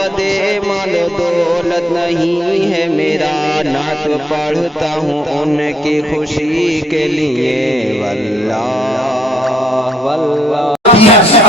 مقصد مال دولت نہیں ہے میرا، نعت پڑھتا ہوں ان کی خوشی کے لیے، واللہ واللہ۔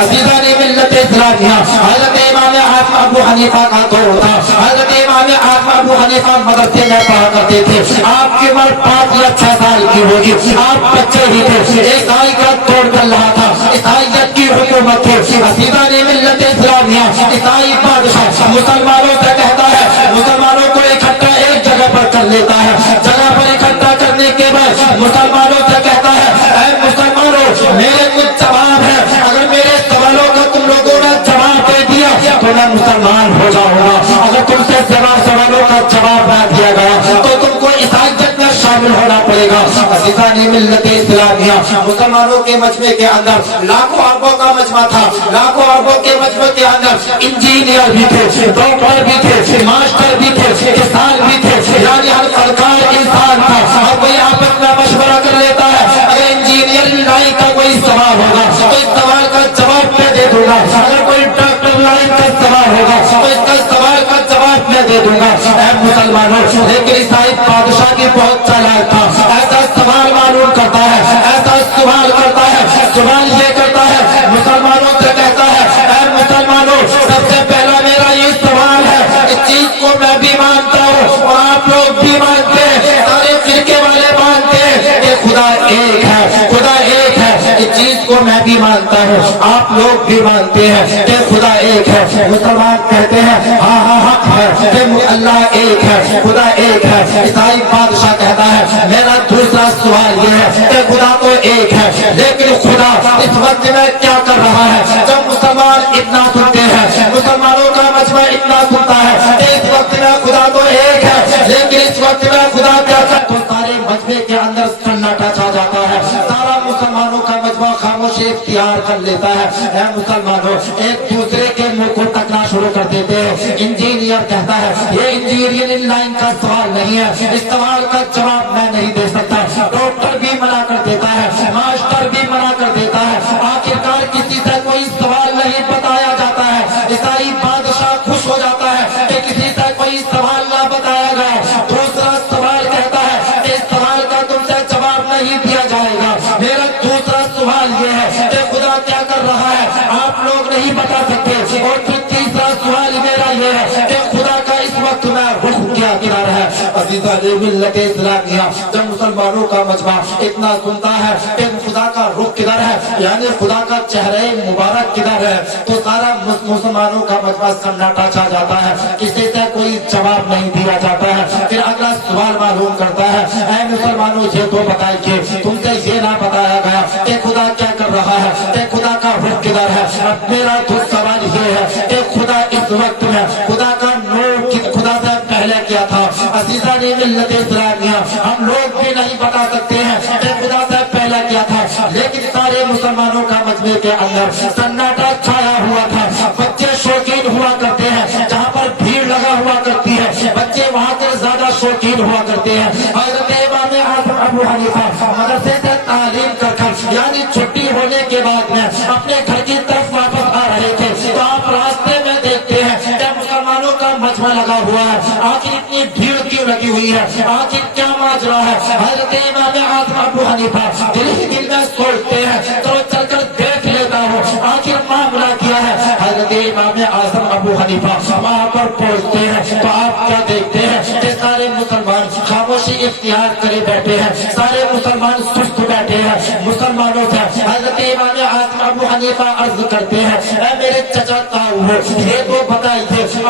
عزیزان ملت اسلامیہ، حضرت امام اعظم ابو حنیفہ کا دور تھا۔ حضرت امام اعظم ابو حنیفہ مدرسے میں پڑھا کرتے تھے۔ آپ کی عمر 5 یا 6 سال کی ہوگی، آپ بچے ہی تھے۔ عیسائی کا دور چل رہا تھا، عیسائیت کی حکومت تھی۔ عزیزان ملت اسلامیہ، عیسائی بادشاہ مسلمانوں سے کہتا ہے، مسلمانوں کو اکٹھا ایک جگہ پر کر لیتا ہے۔ جگہ پر اکٹھا کرنے کے بعد مسلمانوں سے کہتا ہے، اے مسلمانوں، میرے کچھ سوال ہے، اگر میرے سوالوں کا تم لوگوں نے جواب دے دیا تو میں مسلمان ہو جاؤں گا، اگر تم سے سوالوں کا جواب نہ دیا گیا تو تم کو عیسائیت میں شامل ہونا پڑے گا۔ عزیزان ملت اسلامیہ، مسلمانوں کے مجمع کے اندر لاکھوں اربوں کا مجمع تھا۔ لاکھوں اربوں کے مجمع کے اندر انجینئر بھی تھے، ڈاکٹر بھی تھے، ماسٹر بھی تھے، کسان بھی تھے، یعنی ہر پرکار انسان تھا۔ اور کوئی آپس میں مشورہ کر لیتا ہے، اگر انجینئر لائن کا کوئی سوال ہوگا تو اس سوال کا جواب میں دے دوں گا، اگر کوئی ڈاکٹر لائن کا سوال ہوگا تو اس کا سوال کا جواب میں دے دوں گا۔ اے مسلمانوں، لیکن عیسائی بادشاہ کی بہت چالاک تھا، ایسا سوال معلوم کرتا ہے، ایسا سوال کرتا ہے، سوال یہ کرتا ہے، مسلمانوں سے کہتا ہے، اے مسلمانوں، سب سے پہلا میرا یہ سوال ہے، اس چیز کو میں بھی مانتا ہوں اور آپ لوگ بھی مانتے ہیں، سارے فرقے والے مانتے ہیں کہ خدا ایک ہے، خدا ایک ہے، اس چیز کو میں بھی مانتا ہوں، آپ لوگ بھی مانتے ہیں کہ خدا ایک ہے۔ مسلمان کہتے ہیں ہاں ہاں حق ہے کہ اللہ ایک ہے، خدا ایک ہے۔ عیسائی بادشاہ کہتا ہے میرا دوسرا سوال یہ ہے کہ خدا تو ایک ہے، لیکن خدا اس وقت میں کیا کر رہا ہے؟ جب مسلمان اتنا سنتے ہیں، مسلمانوں کا مجمع اتنا سنتا ہے کہ اس وقت میں خدا تو ایک ہے، لیکن اس وقت میں خدا کیا کرتا ہے، تو سارے مجمع کے اندر سناٹا چھا جاتا ہے، سارا مسلمانوں کا مجمع خاموشی اختیار کر لیتا ہے۔ اے مسلمانوں، ایک دوسرے کے منہ کو تکنا شروع کر دیتے ہیں۔ انجینئر کہتا ہے یہ انجینئرنگ لائن کا سوال نہیں ہے، اس سوال کا جواب میں نہیں دے سکتا۔ ڈاکٹر بھی منع کر دیتا ہے، ماسٹر بھی منع کر دیتا ہے، آخرکار کسی سے کوئی سوال نہیں بتایا جاتا ہے۔ عیسائی بادشاہ خوش ہو جاتا ہے کہ کسی سے کوئی سوال نہ بتایا گیا۔ دوسرا سوال کہتا ہے کہ اس سوال کا تم سے جواب نہیں دیا جائے گا۔ میرا دوسرا سوال یہ ہے کہ خدا کیا کر رہا ہے، آپ لوگ نہیں بتا سکتے۔ اور پھر تیسرا سوال میرا یہ ہے کہ خدا کا اس وقت میں رخ کیا کدھر ہے؟ عزیزان ملت اسلامیہ، جب مسلمانوں کا مجمع اتنا سنتا ہے کہ خدا کا رخ کدھر ہے، یعنی خدا کا چہرہ مبارک کدھر ہے، تو سارا مسلمانوں کا مجمع سناٹا چھا جاتا ہے، کسی سے کوئی جواب نہیں دیا جاتا ہے۔ پھر اگلا سوال معلوم کرتا ہے، اے مسلمانوں یہ تو بتائیے، تم سے یہ نہ بتایا گیا کہ خدا کیا کر رہا ہے، کہ خدا کا رخ کدھر ہے۔ اب میرا تو سوال یہ ہے کہ خدا اس وقت میں خدا کا نور خدا سے پہلے کیا تھا۔ عزیزان ملت اسلامیہ، ہم لوگ بھی نہیں بتا سکتے ہیں کہ خدا سے پہلے کیا تھا، لیکن سارے مسلمانوں کا مجمع کے اندر سناٹا چھایا ہوا تھا۔ بچے شوقین ہوا کرتے ہیں، جہاں پر بھیڑ لگا ہوا کرتی ہے بچے وہاں سے زیادہ شوقین ہوا کرتے ہیں۔ حضرت امام اعظم ابو حنیفہ مدرسے سے تعلیم کر یعنی چھٹی ہونے کے بعد میں اپنے گھر کی طرف واپس آ رہے تھے، تو آپ راستے میں دیکھتے ہیں کہ مسلمانوں کا مجمع لگا ہوا ہے، آخر اتنی بھیڑ کیوں لگی ہوئی ہے، آخر کیا ماجرا ہے؟ حضرت امام اعظم ابو حنیفہ دل ہی دل میں سوچتے ہیں، تو چل کر دیکھ لیتا ہوں آخر معاملہ کیا ہے۔ حضرت امام اعظم ابو حنیفہ وہاں پر پہنچتے ہیں تو آپ کیا دیکھتے ہیں کہ سارے مسلمان خاموشی اختیار کرے بیٹھے ہیں، سارے مسلمان سست بیٹھے ہیں۔ مسلمانوں سے حضرت امام اعظم ابو حنیفہ عرض کرتے ہیں، اے میرے چچا تاؤ ہو، یہ تو بتائیے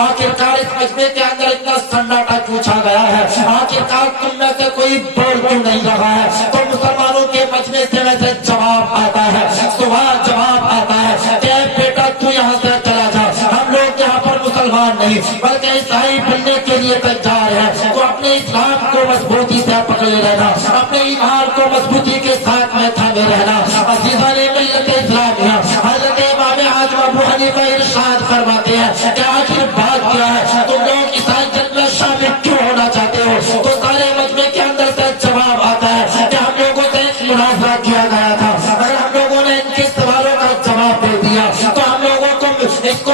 آخرکار اس مجمع کے اندر اتنا سناٹا کیوں چھا گیا ہے، آخرکار تم میں سے کوئی بول کیوں نہیں رہا ہے؟ تو مسلمانوں کے مجمع سے ویسے جواب آتا ہے، سوال جواب آتا ہے کہ بیٹا تو یہاں سے چلا جا، ہم لوگ یہاں پر مسلمان نہیں بلکہ عیسائی بننے کے لیے تیار ہے، تو اپنے اسلام کو مضبوطی سے پکڑے رہنا، اپنے ایمان کو مضبوطی کے ساتھ میں تھامے رہنا۔ عزیزان ملت اسلامیہ، حضرت امام اعظم ابو حنیفہ ارشاد فرماتے ہیں کہ آخر بات کیا ہے، تم لوگ عیسائیت میں شامل کیوں ہونا چاہتے ہو؟ تو سارے مجمع کے اندر سے جواب آتا ہے کہ ہم لوگوں سے ایک مناظرہ کیا گیا تھا، اگر ہم لوگوں نے ان کے سوالوں کا جواب دے دیا تو ہم لوگوں کو اس کو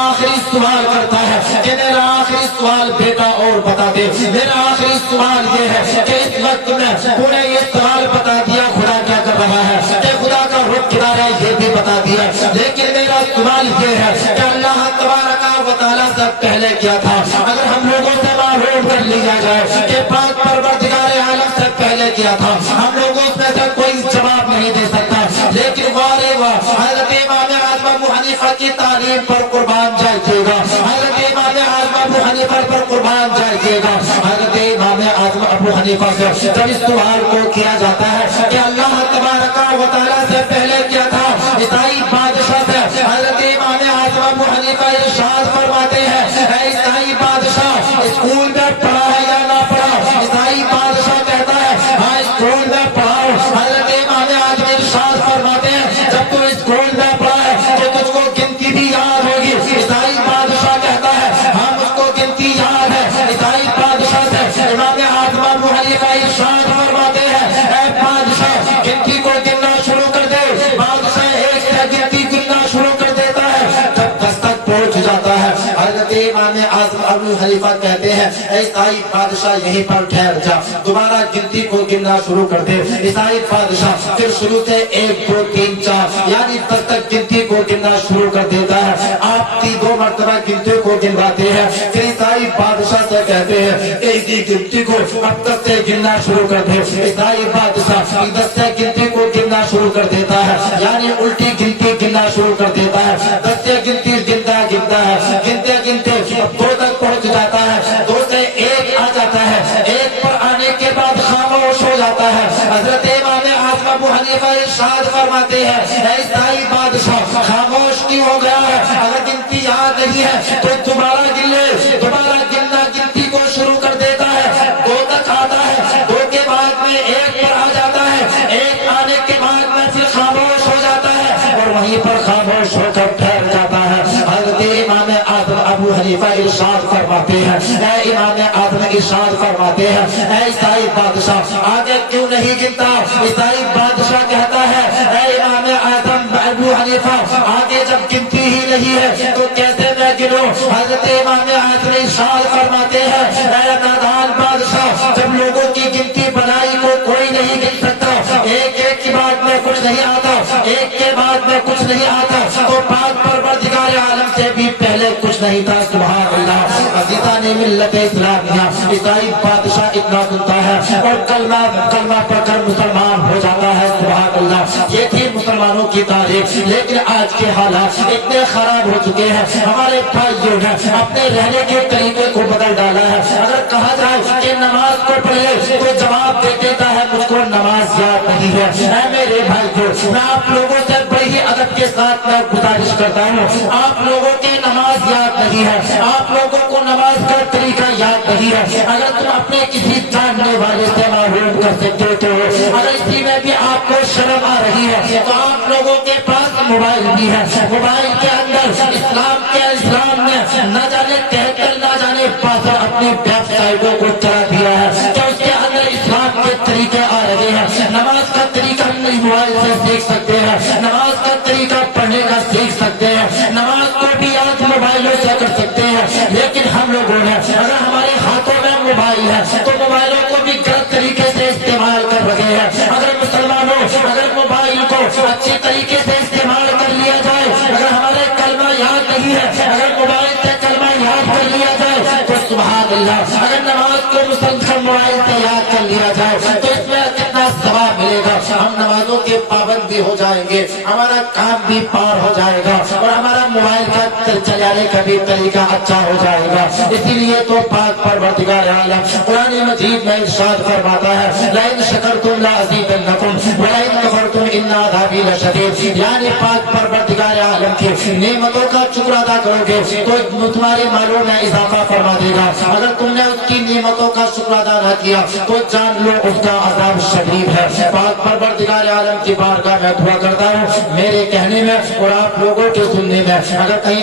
آخری سوال کرتا ہے کہ میرا آخری سوال بیٹا اور بتا دے. میرا آخری سوال یہ ہے کہ اس وقت میں انہیں یہ سوال بتا دیا خدا کیا کر رہا ہے, کہ خدا کا رخ کدھر ہے یہ بھی بتا دیا, لیکن میرا سوال یہ ہے کہ اللہ تبارک و تعالیٰ سے پہلے کیا تھا. اگر ہم لوگوں سے معلوم کر لیا جائے کہ پاک پروردگار عالم سے پہلے کیا تھا, ہم لوگوں میں سے کوئی جواب نہیں دے سکتا. لیکن وارے واہ حضرت امام اعظم ابو حنیفہ کی تعلیم پر قربان جائے گا, حضرت امام اعظم ابو حنیفہ پر قربان جائے گا. حضرت امام اعظم ابو حنیفہ سے جب اس سوال کو کیا جاتا ہے کہ اللہ تبارک و تعالیٰ سے پہلے کیا تھا عیسائی بادشاہ سے, حضرت امام اعظم ابو حنیفہ ارشاد فرماتے ہیں اے عیسائی بادشاہ اسکول میں پڑھا ہے یا نہ پڑھا؟ عیسائی بادشاہ کہتا ہے ہاں اسکول میں پڑھاؤ. حضرت امام اعظم ارشاد فرماتے ہیں جب تو اسکول میں پڑھا ہے تو تجھ کو گنتی بھی یاد ہوگی. عیسائی بادشاہ کہتا ہے ہاں مجھ کو گنتی یاد ہے. عیسائی بادشاہ سے امام اعظم ابو حنیفہ ارشاد فرماتے ہیں اے بادشاہ گنتی کو گننا شروع کر دے. بادشاہ ایک سے گنتی گننا شروع کر دیتا ہے, جب 10 تک پہنچ جاتا ہے حضرت امام اعظم ابو حنیفہ کہتے ہیں اے عیسائی بادشاہ یہیں پر ٹھہر جا, دوبارہ گنتی کو گننا شروع کر دے. عیسائی بادشاہ پھر شروع سے 1 2 3 4 یعنی 10 تک گنتی کو گننا شروع کر دیتا ہے. آپ 2 مرتبہ گنتی کو گنواتے ہیں, پھر عیسائی بادشاہ سے کہتے ہیں کہ اسی گنتی کو اب 10 سے گننا شروع کر دے. عیسائی بادشاہ 10 سے گنتی کو گننا شروع کر دیتا ہے, یعنی الٹی گنتی گننا شروع کر دیتا ہے. 10 سے گنتی گنتا ہے, گنتے گنتے 2 تک پہنچ جاتا ہے, 2 سے 1 آ جاتا ہے, 1 پر آنے کے بعد خاموش ہو جاتا ہے. حضرت امام اعظم ابو حنیفہ ارشاد فرماتے ہیں اے عیسائی بادشاہ خاموش کیوں ہو گیا ہے؟ اگر گنتی یاد نہیں ہے تو دوبارہ گن لے. دوبارہ گننا گنتی کو شروع کر دیتا ہے, 2 تک آتا ہے, 2 کے بعد میں 1 پر آ جاتا ہے, 1 آنے کے بعد میں پھر خاموش ہو جاتا ہے اور وہیں پر خاموش ہو کر ٹھہر جاتا ہے. حضرت امام اعظم ابو حنیفہ ارشاد فرماتے ہیں اے امام اعظم ارشاد فرماتے ہیں اے عیسائی بادشاہ آگے کیوں نہیں گنتا؟ عیسائی بادشاہ کہتا ہے اے امام اعظم ابو حنیفہ آگے جب گنتی ہی نہیں ہے تو کیسے میں گنوں؟ حضرت امام اعظم ارشاد فرماتے ہیں اے نادان بادشاہ جب لوگوں کی گنتی بنائی کو کوئی نہیں گن سکتا, ایک ایک کی بات میں کچھ نہیں آتا, ایک کے بعد میں کچھ نہیں آتا, تو پاک پروردگار عالم سے بھی پہلے کچھ نہیں تھا. سبحان اللہ. عزیزان ملت اسلامیہ عیسائی بادشاہ اتنا سنتا ہے اور کلمہ پڑھ کر مسلمان ہو جاتا ہے. سبحان اللہ. یہ تھی مسلمانوں کی تاریخ, لیکن آج کے حالات اتنے خراب ہو چکے ہیں, ہمارے بھائیوں نے اپنے رہنے کے طریقے کو بدل ڈالا ہے. اگر کہا جائے کہ نماز کو پڑھے تو جواب دے دیتا ہے مجھ کو نماز یاد نہیں ہے. اے میرے بھائیوں میں آپ لوگوں سے بڑی ادب کے ساتھ میں گزارش کرتا ہوں, آپ لوگوں کی نماز یاد نہیں ہے, آپ لوگوں کو نماز کا طریقہ یاد نہیں ہے. اگر تم اپنے کسی جاننے والے سے معلوم کر سکتے ہو, اگر اسی میں بھی آپ کو شرم آ رہی ہے تو آپ لوگوں کے پاس موبائل بھی ہے. موبائل کے اندر اسلام نے نہ جانے 73 نہ جانے 65 اپنی ویب سائٹوں کو چلا دیا ہے کہ اس کے اندر اسلام کے طریقے آ رہے ہیں. نماز کا طریقہ ہم موبائل سے سیکھ سکتے ہیں, نماز کا طریقہ پڑھنے کا سیکھ سکتے ہیں, نماز کو بھی آج موبائلوں سے کر سکتے ہیں. لیکن ہم لوگوں نے اگر ہمارے ہاتھوں میں موبائل ہے تو موبائلوں کو بھی غلط طریقے سے استعمال کر رہے ہیں. اگر مسلمانوں اگر موبائل کو اچھی طریقے سے استعمال کر لیا جائے, اگر ہمارے کلمہ یاد نہیں ہے, اگر موبائل سے کلمہ یاد کر لیا جائے تو سبحان اللہ. اگر نماز کو مسلسل موبائل سے یاد کر لیا جائے تو اس میں کتنا ثواب ملے گا. ہم نمازوں کے پابند بھی ہو جائیں گے, ہمارا کام بھی پار ہو جائے گا اور ہمارا موبائل کا چلانے کا بھی طریقہ اچھا ہو جائے گا. اسی لیے تو پاک پروردگار عالم قرآن مجید میں ارشاد فرماتا ہے لئن شکرتم لازیدنکم ولئن کفرتم ان عذابی لشدید. یعنی پاک پروردگار عالم کی نعمتوں کا شکر ادا کرو گے تو تمہارے مالوں میں اضافہ فرما دے گا. اگر تم نے اس کی نعمتوں کا شکر ادا نہ کیا تو جان لو اس کا عذاب شدید ہے. پاک پروردگار عالم کی بارگاہ میں دعا کرتا ہوں میرے کہنے میں اور آپ لوگوں کے سننے میں اگر کہیں